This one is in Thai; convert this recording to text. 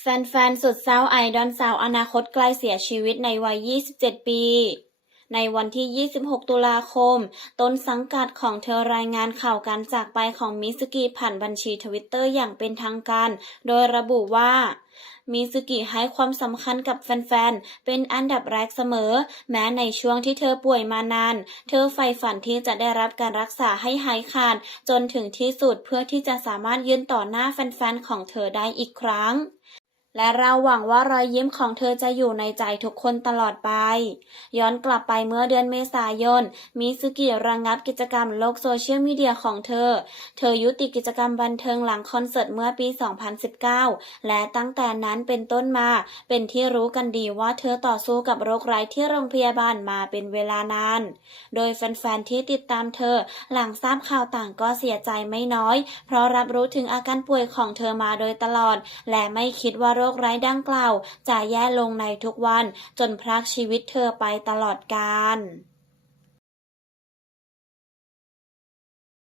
แฟนๆ สุดเศร้าไอดอลสาวอนาคตใกล้เสียชีวิตในวัย 27 ปี ในวันที่ 26 ตุลาคม ต้นสังกัดของเธอรายงานข่าวการจากไปของมิซุกิผ่านบัญชีทวิตเตอร์อย่างเป็นทางการ โดยระบุว่ามิซุกิให้ความสำคัญกับแฟนๆ เป็นอันดับแรกเสมอ แม้ในช่วงที่เธอป่วยมานาน เธอใฝ่ฝันที่จะได้รับการรักษาให้หายขาด จนถึงที่สุดเพื่อที่จะสามารถยืนต่อหน้าแฟนๆ ของเธอได้อีกครั้ง และเราหวังว่ารอยยิ้มของเธอจะอยู่ในใจทุกคนตลอดไป ย้อนกลับไปเมื่อเดือนเมษายน มิซุกิระงงับกิจกรรมโลกโซเชียลมีเดียของเธอ เธอยุติกิจกรรมบันเทิงหลังคอนเสิร์ตเมื่อปี 2019 และตั้งแต่นั้นเป็นต้นมา เป็นที่รู้กันดีว่าเธอต่อสู้กับโรคร้ายที่โรงพยาบาลมาเป็นเวลานาน โดยแฟนๆที่ติดตามเธอหลังทราบข่าวต่างก็เสียใจไม่น้อย เพราะรับรู้ถึงอาการป่วยของเธอมาโดยตลอด และไม่คิดว่ารคร้ายดังกล่าว จะแย่ลงในทุกวันจนพรากชีวิตเธอไปตลอดกาล